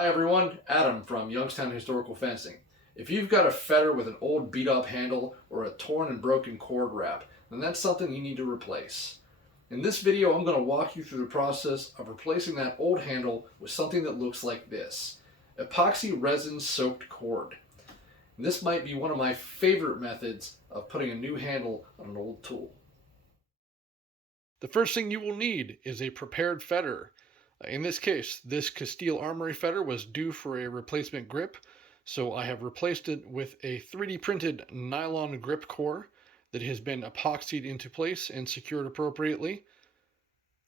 Hi everyone, Adam from Youngstown Historical Fencing. If you've got a fetter with an old beat up handle or a torn and broken cord wrap, then that's something you need to replace. In this video, I'm going to walk you through the process of replacing that old handle with something that looks like this: epoxy resin soaked cord. And this might be one of my favorite methods of putting a new handle on an old tool. The first thing you will need is a prepared fetter. In this case, this Castile Armory fetter was due for a replacement grip, so I have replaced it with a 3D printed nylon grip core that has been epoxied into place and secured appropriately.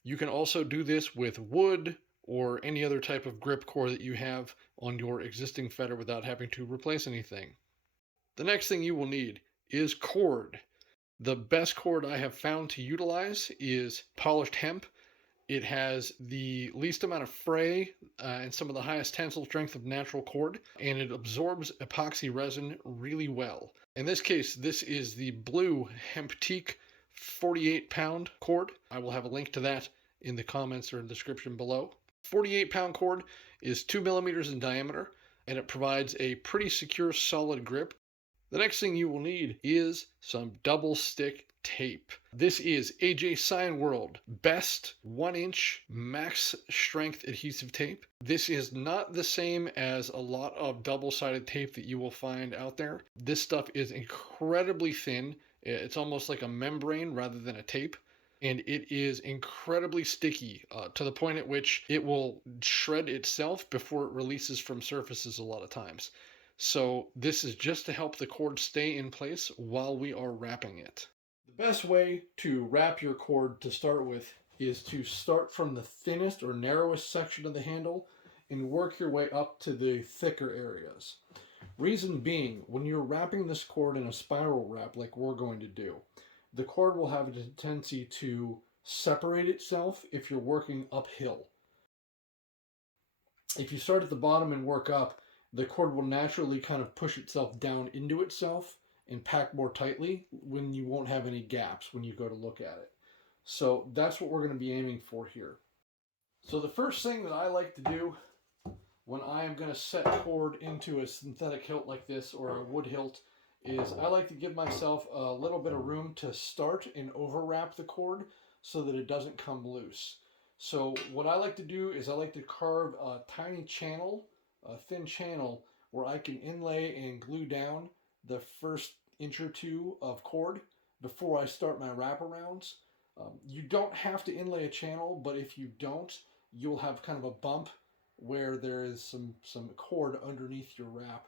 You can also do this with wood or any other type of grip core that you have on your existing fetter without having to replace anything. The next thing you will need is cord. The best cord I have found to utilize is polished hemp. It has the least amount of fray and some of the highest tensile strength of natural cord, and it absorbs epoxy resin really well. In this case, this is the blue hemp teak 48-pound cord. I will have a link to that in the comments or in the description below. 48-pound cord is 2 millimeters in diameter, and it provides a pretty secure, solid grip. The next thing you will need is some double stick tape. This is AJ Sign World best 1-inch max strength adhesive tape. This is not the same as a lot of double-sided tape that you will find out there. This stuff is incredibly thin. It's almost like a membrane rather than a tape. And it is incredibly sticky to the point at which it will shred itself before it releases from surfaces a lot of times. So this is just to help the cord stay in place while we are wrapping it. The best way to wrap your cord to start with is to start from the thinnest or narrowest section of the handle and work your way up to the thicker areas. Reason being, when you're wrapping this cord in a spiral wrap like we're going to do, the cord will have a tendency to separate itself if you're working uphill. If you start at the bottom and work up, the cord will naturally kind of push itself down into itself and pack more tightly when you won't have any gaps when you go to look at it. So that's what we're going to be aiming for here. So the first thing that I like to do when I am going to set cord into a synthetic hilt like this or a wood hilt is I like to give myself a little bit of room to start and overwrap the cord so that it doesn't come loose. So what I like to do is I like to carve a tiny channel, a thin channel, where I can inlay and glue down the first inch or two of cord before I start my wraparounds. You don't have to inlay a channel, but if you don't, you'll have kind of a bump where there is some cord underneath your wrap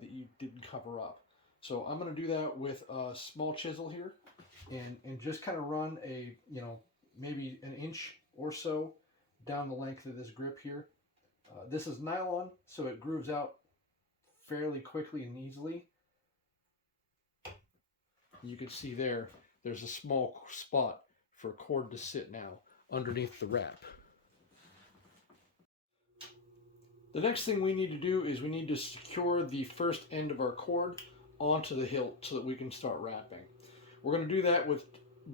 that you didn't cover up. So I'm going to do that with a small chisel here and just kind of run a, maybe an inch or so down the length of this grip here. This is nylon, so it grooves out fairly quickly and easily. You can see there's a small spot for cord to sit now underneath the wrap. The next thing we need to do is we need to secure the first end of our cord onto the hilt so that we can start wrapping. We're going to do that with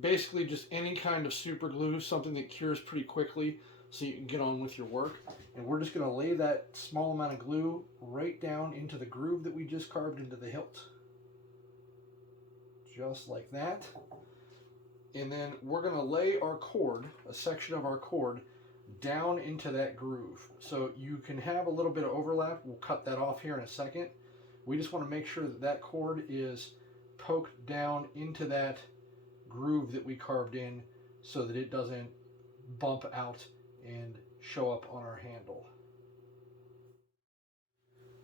basically just any kind of super glue, something that cures pretty quickly so you can get on with your work. And we're just going to lay that small amount of glue right down into the groove that we just carved into the hilt. Just like that. And then we're going to lay our cord, a section of our cord, down into that groove. So you can have a little bit of overlap. We'll cut that off here in a second. We just want to make sure that that cord is poked down into that groove that we carved in so that it doesn't bump out and show up on our handle.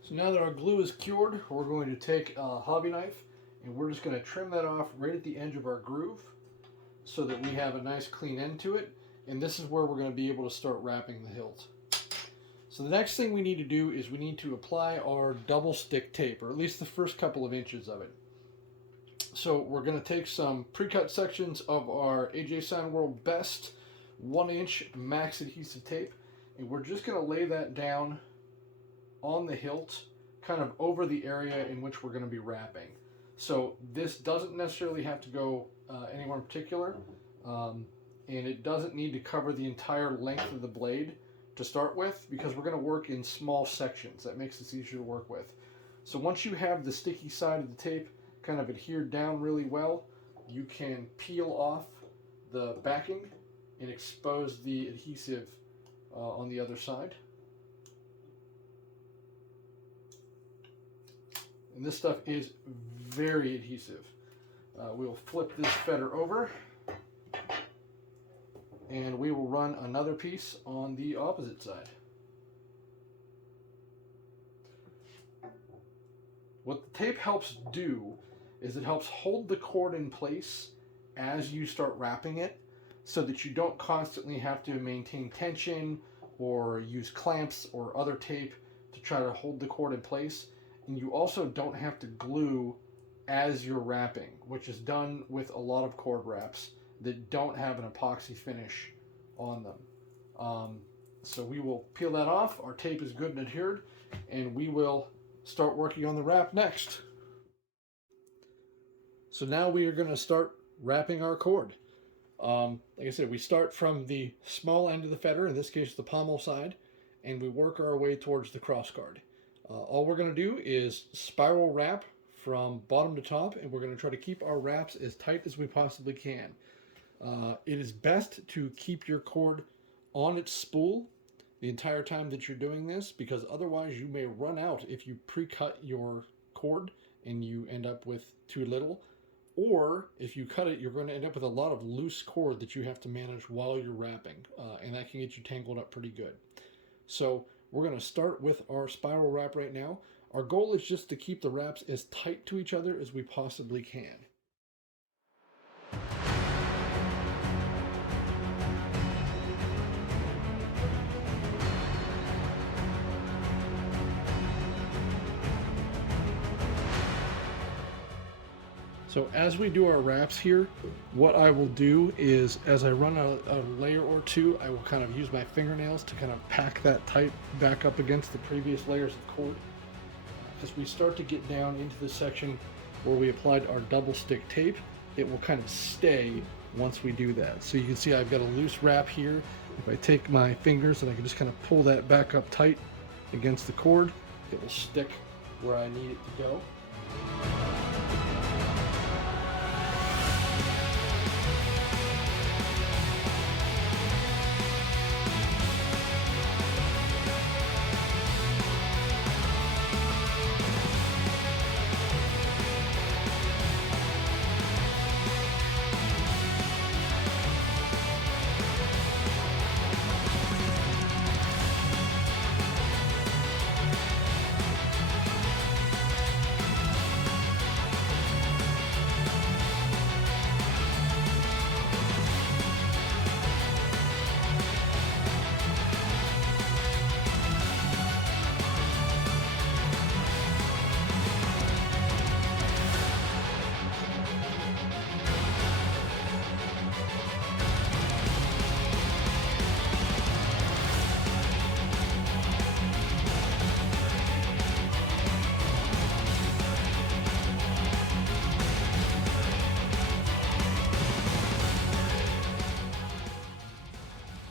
So now that our glue is cured, we're going to take a hobby knife and we're just going to trim that off right at the edge of our groove so that we have a nice clean end to it. And this is where we're going to be able to start wrapping the hilt. So the next thing we need to do is we need to apply our double stick tape, or at least the first couple of inches of it. So we're going to take some pre-cut sections of our AJ Sign World best 1-inch max adhesive tape, and we're just going to lay that down on the hilt, kind of over the area in which we're going to be wrapping. So this doesn't necessarily have to go anywhere in particular, and it doesn't need to cover the entire length of the blade to start with, because we're going to work in small sections. That makes this easier to work with. So once you have the sticky side of the tape kind of adhered down really well, you can peel off the backing and expose the adhesive on the other side. And this stuff is very adhesive. We'll flip this fetter over, and we will run another piece on the opposite side. What the tape helps do is it helps hold the cord in place as you start wrapping it, so that you don't constantly have to maintain tension or use clamps or other tape to try to hold the cord in place. And you also don't have to glue as you're wrapping, which is done with a lot of cord wraps that don't have an epoxy finish on them. So we will peel that off. Our tape is good and adhered, and we will start working on the wrap next. So now we are going to start wrapping our cord. Like I said, we start from the small end of the fetter, in this case the pommel side, and we work our way towards the cross guard. All we're going to do is spiral wrap from bottom to top, and we're going to try to keep our wraps as tight as we possibly can. It is best to keep your cord on its spool the entire time that you're doing this, because otherwise you may run out if you pre-cut your cord and you end up with too little. Or if you cut it, you're going to end up with a lot of loose cord that you have to manage while you're wrapping, and that can get you tangled up pretty good. So we're going to start with our spiral wrap right now. Our goal is just to keep the wraps as tight to each other as we possibly can. So as we do our wraps here, what I will do is, as I run a layer or two, I will kind of use my fingernails to kind of pack that tight back up against the previous layers of cord. As we start to get down into the section where we applied our double stick tape, it will kind of stay once we do that. So you can see I've got a loose wrap here. If I take my fingers and I can just kind of pull that back up tight against the cord, it will stick where I need it to go.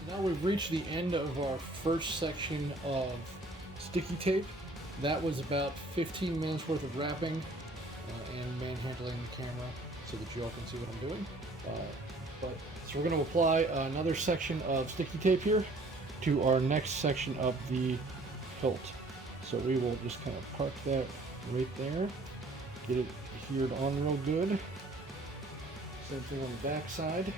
Now we've reached the end of our first section of sticky tape. That was about 15 minutes worth of wrapping and manhandling the camera so that you all can see what I'm doing. So we're going to apply another section of sticky tape here to our next section of the hilt. So we will just kind of park that right there, get it adhered on real good. Same thing on the back side.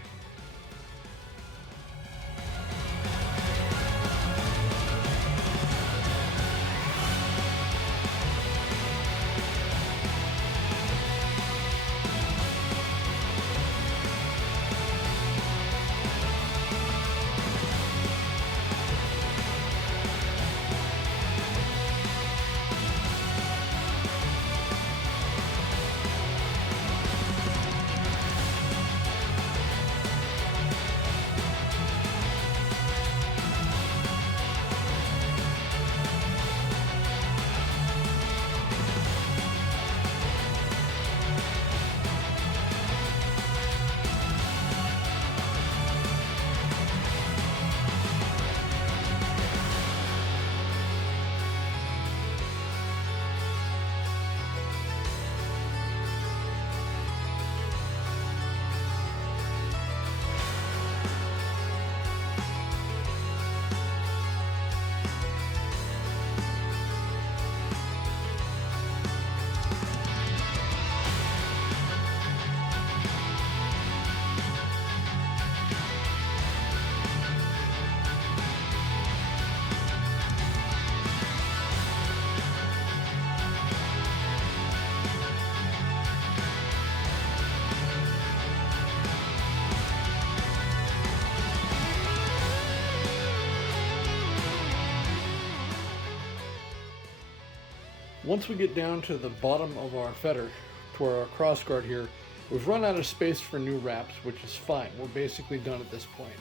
once we get down to the bottom of our fetter, to our cross guard here, we've run out of space for new wraps, which is fine. We're basically done at this point.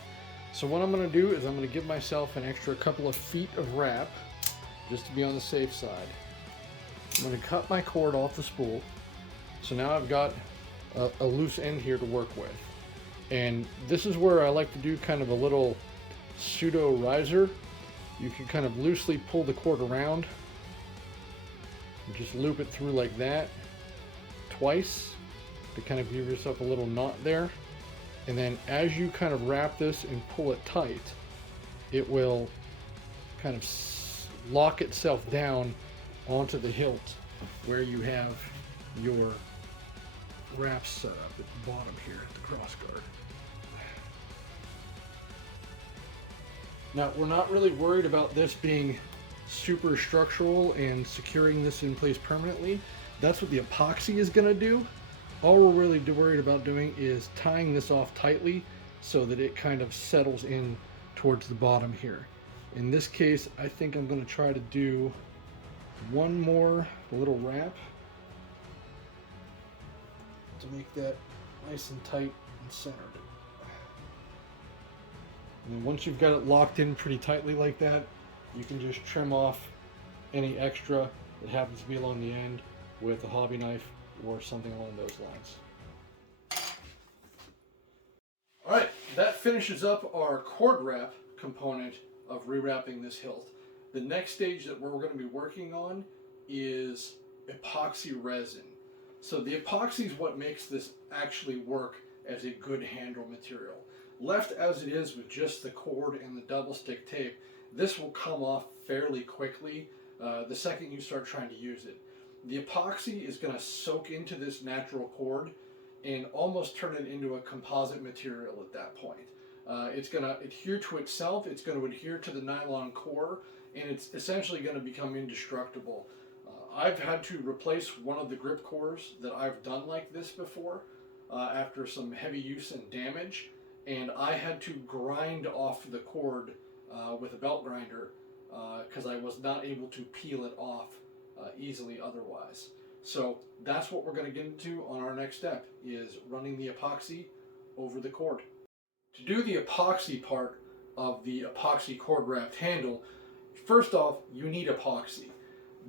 So what I'm going to do is I'm going to give myself an extra couple of feet of wrap, just to be on the safe side. I'm going to cut my cord off the spool. So now I've got a loose end here to work with. And this is where I like to do kind of a little pseudo riser. You can kind of loosely pull the cord around and just loop it through like that twice to kind of give yourself a little knot there. And then as you kind of wrap this and pull it tight, it will kind of lock itself down onto the hilt where you have your wraps set up at the bottom here at the cross guard. Now, we're not really worried about this being super structural and securing this in place permanently. That's what the epoxy is going to do. All we're really worried about doing is tying this off tightly so that it kind of settles in towards the bottom here. In this case, I think I'm going to try to do one more little wrap to make that nice and tight and centered. And then once you've got it locked in pretty tightly like that, you can just trim off any extra that happens to be along the end with a hobby knife or something along those lines. Alright, that finishes up our cord wrap component of rewrapping this hilt. The next stage that we're going to be working on is epoxy resin. So the epoxy is what makes this actually work as a good handle material. Left as it is with just the cord and the double stick tape, this will come off fairly quickly the second you start trying to use it. The epoxy is going to soak into this natural cord and almost turn it into a composite material at that point. It's going to adhere to itself, it's going to adhere to the nylon core, and it's essentially going to become indestructible. I've had to replace one of the grip cores that I've done like this before after some heavy use and damage, and I had to grind off the cord with a belt grinder because I was not able to peel it off easily otherwise. So that's what we're going to get into on our next step, is running the epoxy over the cord. To do the epoxy part of the epoxy cord wrapped handle, first off, you need epoxy.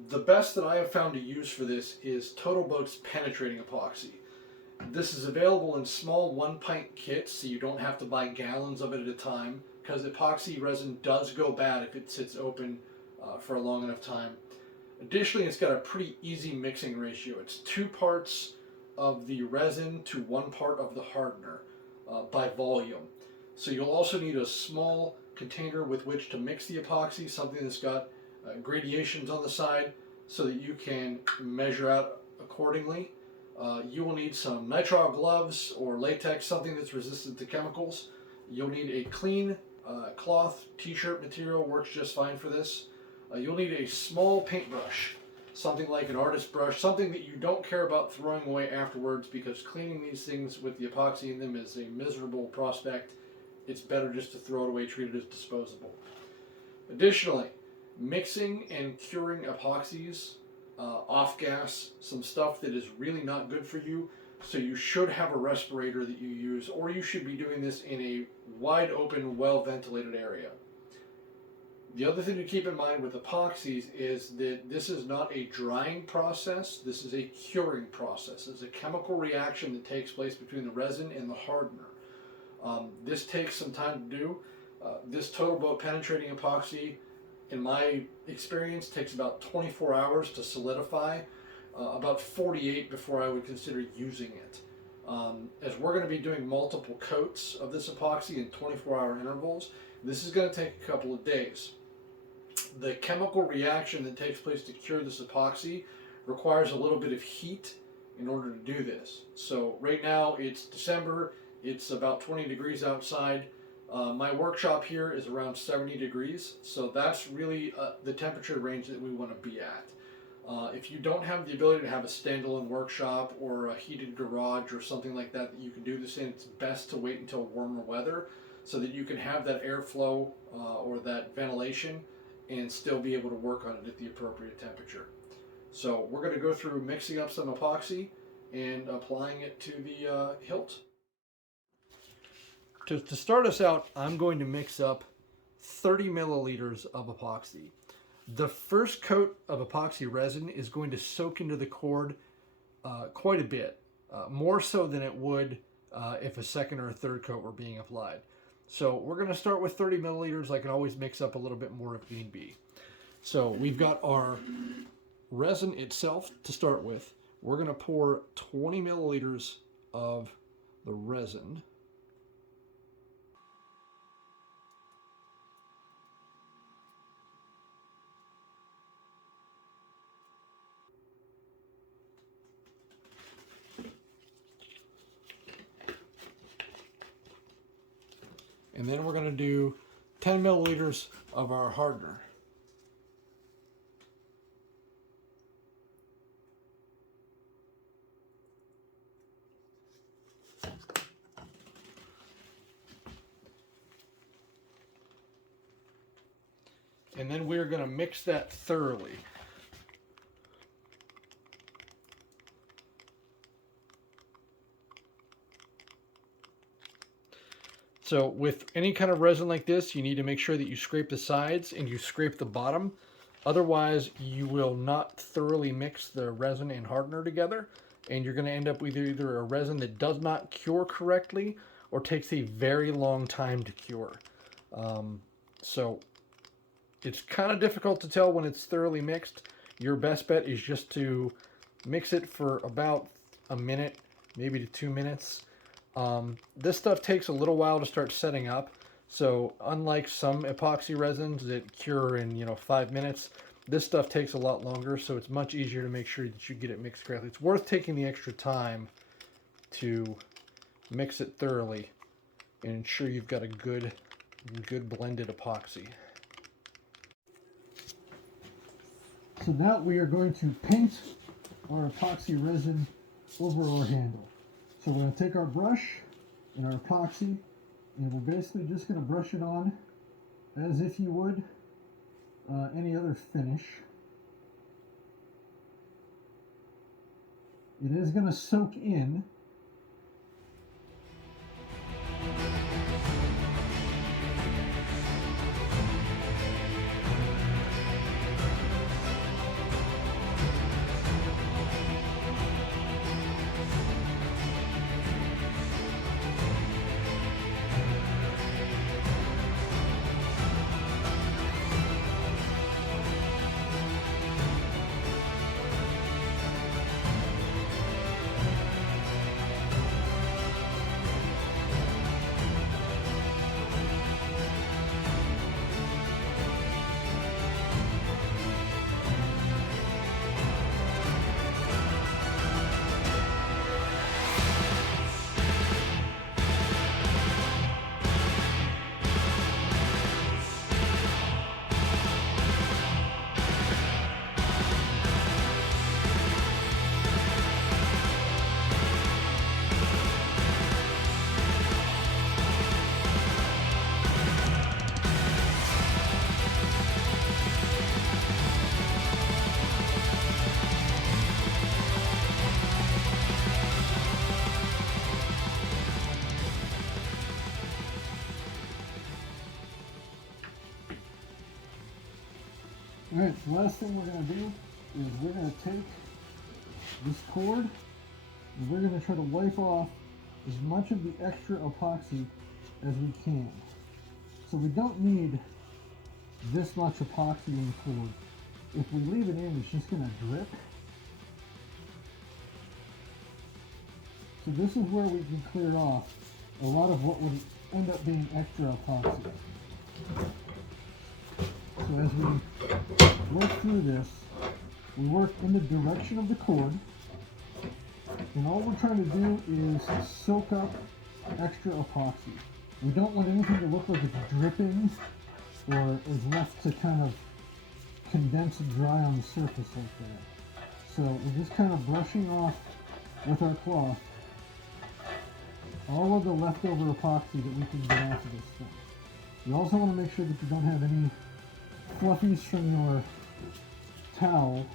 The best that I have found to use for this is Total Boat's penetrating epoxy. This is available in small 1-pint kits, so you don't have to buy gallons of it at a time, because epoxy resin does go bad if it sits open for a long enough time. Additionally, it's got a pretty easy mixing ratio. It's 2 parts of the resin to 1 part of the hardener by volume. So you'll also need a small container with which to mix the epoxy, something that's got gradations on the side so that you can measure out accordingly. You will need some nitrile gloves or latex, something that's resistant to chemicals. You'll need a clean cloth t-shirt material, works just fine for this. You'll need a small paintbrush, something like an artist brush, something that you don't care about throwing away afterwards, because cleaning these things with the epoxy in them is a miserable prospect. It's better just to throw it away, treat it as disposable. Additionally, mixing and curing epoxies, off gas, some stuff that is really not good for you, so you should have a respirator that you use, or you should be doing this in a wide open, well ventilated area. The other thing to keep in mind with epoxies is that this is not a drying process, this is a curing process. It's a chemical reaction that takes place between the resin and the hardener. This takes some time to do. This Total Boat penetrating epoxy, in my experience, takes about 24 hours to solidify, about 48 before I would consider using it. As we're going to be doing multiple coats of this epoxy in 24-hour intervals, this is going to take a couple of days. The chemical reaction that takes place to cure this epoxy requires a little bit of heat in order to do this. So right now it's December, it's about 20 degrees outside. My workshop here is around 70 degrees, so that's really the temperature range that we want to be at. If you don't have the ability to have a standalone workshop or a heated garage or something like that that you can do this in, it's best to wait until warmer weather so that you can have that airflow or that ventilation and still be able to work on it at the appropriate temperature. So we're going to go through mixing up some epoxy and applying it to the hilt. To start us out, I'm going to mix up 30 milliliters of epoxy. The first coat of epoxy resin is going to soak into the cord quite a bit, more so than it would if a second or a third coat were being applied. So we're going to start with 30 milliliters. I can always mix up a little bit more if need be. So we've got our resin itself to start with. We're going to pour 20 milliliters of the resin. And then we're going to do 10 milliliters of our hardener. And then we're going to mix that thoroughly. So with any kind of resin like this, you need to make sure that you scrape the sides and you scrape the bottom. Otherwise, you will not thoroughly mix the resin and hardener together, and you're going to end up with either a resin that does not cure correctly or takes a very long time to cure. So it's kind of difficult to tell when it's thoroughly mixed. Your best bet is just to mix it for about a minute, maybe to 2 minutes. This stuff takes a little while to start setting up, so unlike some epoxy resins that cure in 5 minutes, this stuff takes a lot longer, so it's much easier to make sure that you get it mixed correctly. It's worth taking the extra time to mix it thoroughly and ensure you've got a good blended epoxy. So now we are going to paint our epoxy resin over our handle. So we're going to take our brush and our epoxy, and we're basically just going to brush it on as if you would any other finish. It is going to soak in. Alright, the last thing we're going to do is we're going to take this cord and we're going to try to wipe off as much of the extra epoxy as we can. So we don't need this much epoxy in the cord. If we leave it in, it's just going to drip. So this is where we can clear off a lot of what would end up being extra epoxy. So as we work through this, we work in the direction of the cord, and all we're trying to do is soak up extra epoxy. We don't want anything to look like it's dripping or is left to kind of condense and dry on the surface like that. So we're just kind of brushing off with our cloth all of the leftover epoxy that we can get off of this thing. You also want to make sure that you don't have any fluffies from your towel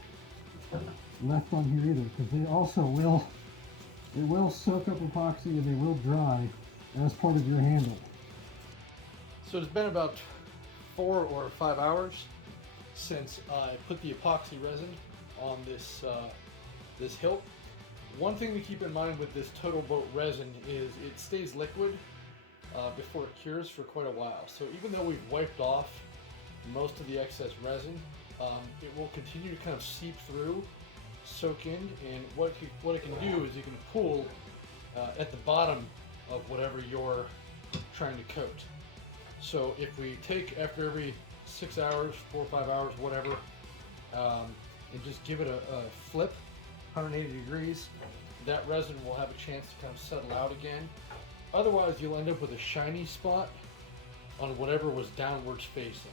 left on here either, because they also will soak up epoxy and they will dry as part of your handle. So it's been about 4 or 5 hours since I put the epoxy resin on this this hilt. One thing to keep in mind with this Total Boat resin is it stays liquid before it cures for quite a while. So even though we've wiped off most of the excess resin, it will continue to kind of seep through, soak in, and what it can do is you can pull at the bottom of whatever you're trying to coat. So if we take after every 6 hours, 4 or 5 hours, whatever, and just give it a flip 180 degrees, that resin will have a chance to kind of settle out again. Otherwise, you'll end up with a shiny spot on whatever was downwards facing.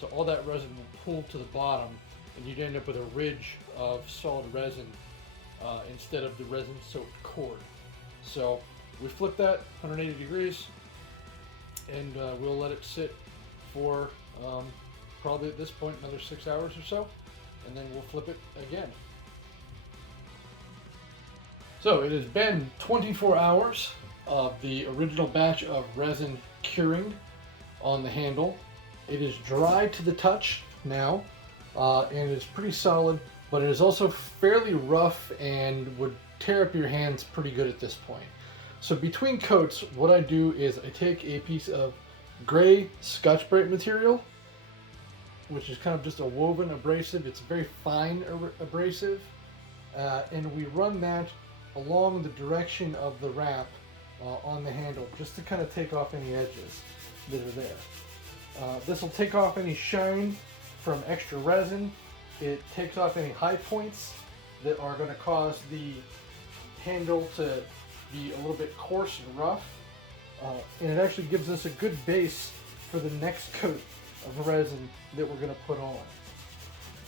So all that resin will pull to the bottom, and you'd end up with a ridge of solid resin instead of the resin-soaked cord. So we flip that 180 degrees, and we'll let it sit for probably at this point another 6 hours or so, and then we'll flip it again. So it has been 24 hours of the original batch of resin curing on the handle. It is dry to the touch now, and it's pretty solid, but it is also fairly rough and would tear up your hands pretty good at this point. So between coats, what I do is I take a piece of gray Scotch-Brite material, which is kind of just a woven abrasive. It's very fine abrasive, and we run that along the direction of the wrap on the handle, just to kind of take off any edges that are there. This will take off any shine from extra resin. It takes off any high points that are going to cause the handle to be a little bit coarse and rough, and it actually gives us a good base for the next coat of resin that we're going to put on.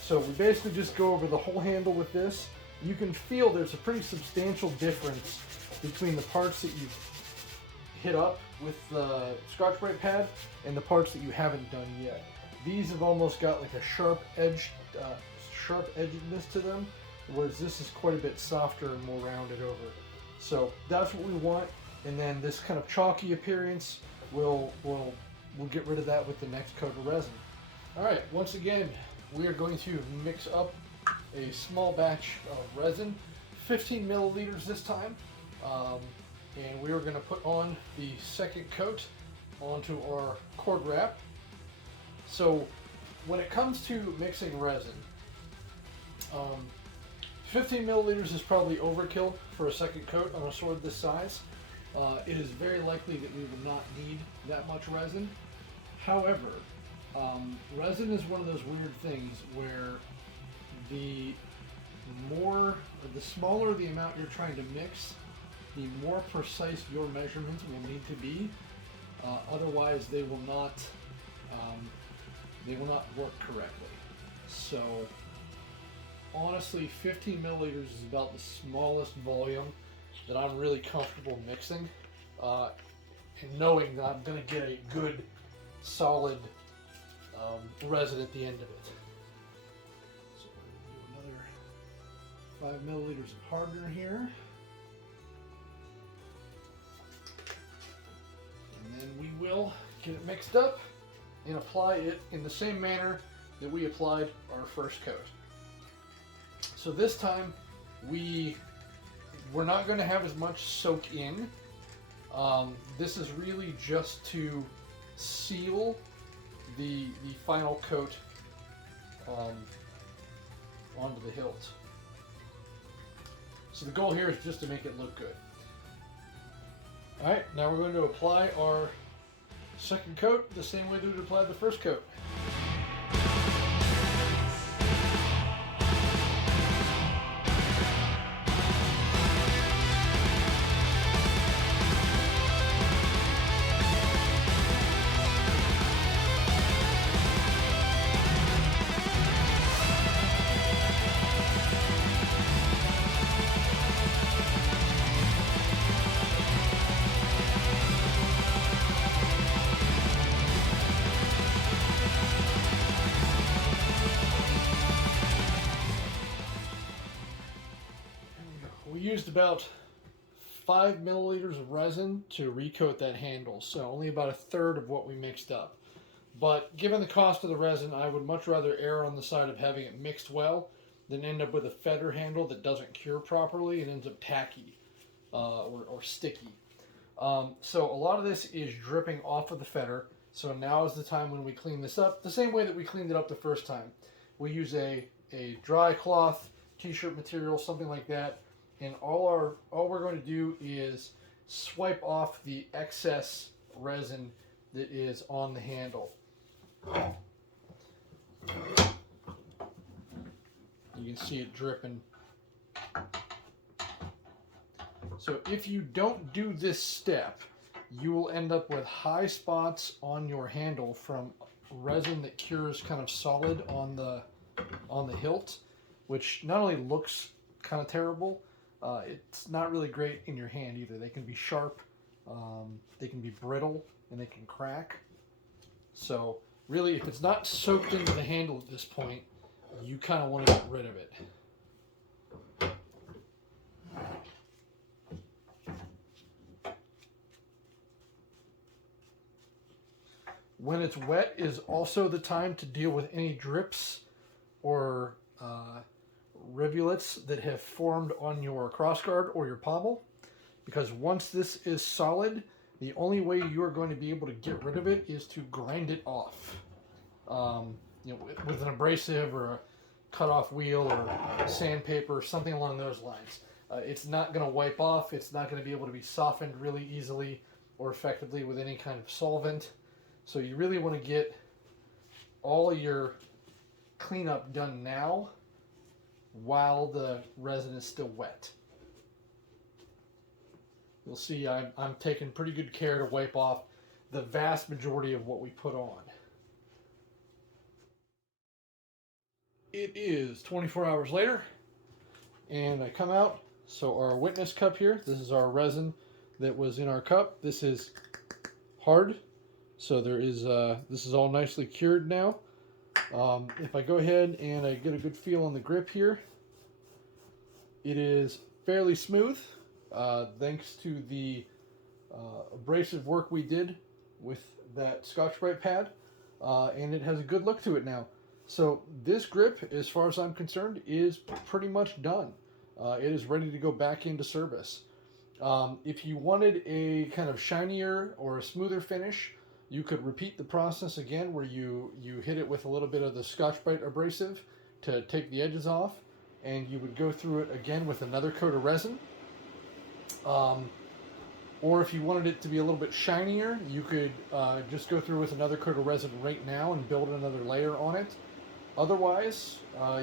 So we basically just go over the whole handle with this. You can feel there's a pretty substantial difference between the parts that you've hit up with the Scotch-Brite pad and the parts that you haven't done yet. These have almost got like a sharp edginess to them, whereas this is quite a bit softer and more rounded over. So that's what we want, and then this kind of chalky appearance, we'll get rid of that with the next coat of resin. All right, once again, we are going to mix up a small batch of resin, 15 milliliters this time, and we are going to put on the second coat onto our cord wrap. So when it comes to mixing resin, 15 milliliters is probably overkill for a second coat on a sword this size. It is very likely that we will not need that much resin. However, resin is one of those weird things where the smaller the amount you're trying to mix, the more precise your measurements will need to be. Otherwise, they will not work correctly. So honestly, 15 milliliters is about the smallest volume that I'm really comfortable mixing, and knowing that I'm going to get a good, solid resin at the end of it. So we're going to do another 5 milliliters of hardener here. And then we will get it mixed up and apply it in the same manner that we applied our first coat. So this time we're not going to have as much soak in. This is really just to seal the final coat onto the hilt. So the goal here is just to make it look good. Alright, now we're going to apply our second coat the same way that we applied the first coat. used about 5 milliliters of resin to recoat that handle, so only about a third of what we mixed up. But given the cost of the resin, I would much rather err on the side of having it mixed well than end up with a feather handle that doesn't cure properly and ends up tacky or sticky. So a lot of this is dripping off of the feather. So now is the time when we clean this up, the same way that we cleaned it up the first time. We use a dry cloth, t-shirt material, something like that, and all we're going to do is swipe off the excess resin that is on the handle. You can see it dripping. So if you don't do this step, you will end up with high spots on your handle from resin that cures kind of solid on the hilt, which not only looks kind of terrible, it's not really great in your hand either. They can be sharp, they can be brittle, and they can crack. So really, if it's not soaked into the handle at this point, you kind of want to get rid of it. When it's wet is also the time to deal with any drips or rivulets that have formed on your crossguard or your pommel, because once this is solid, the only way you are going to be able to get rid of it is to grind it off. With an abrasive or a cut-off wheel or sandpaper, something along those lines. It's not going to wipe off. It's not going to be able to be softened really easily or effectively with any kind of solvent. So you really want to get all of your cleanup done now while the resin is still wet. You'll see I'm taking pretty good care to wipe off the vast majority of what we put on. It is 24 hours later, and I come out. So our witness cup here, this is our resin that was in our cup. This is hard, so there is this is all nicely cured now. If I go ahead and I get a good feel on the grip here, it is fairly smooth, thanks to the abrasive work we did with that Scotch-Brite pad, and it has a good look to it now. So this grip, as far as I'm concerned, is pretty much done. It is ready to go back into service. If you wanted a kind of shinier or a smoother finish, you could repeat the process again where you hit it with a little bit of the Scotch-Brite abrasive to take the edges off, and you would go through it again with another coat of resin. Or if you wanted it to be a little bit shinier, you could just go through with another coat of resin right now and build another layer on it. Otherwise,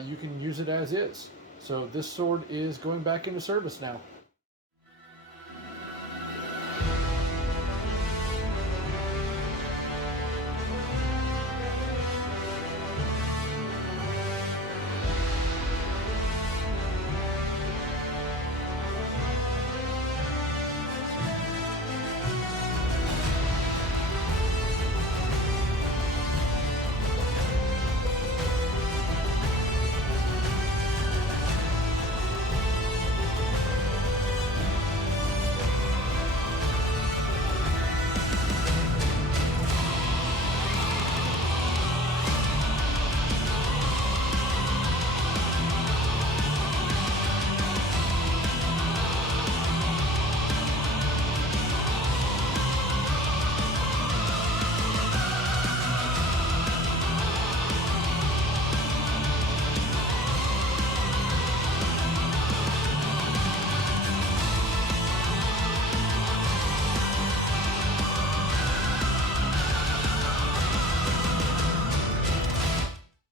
you can use it as is. So this sword is going back into service now.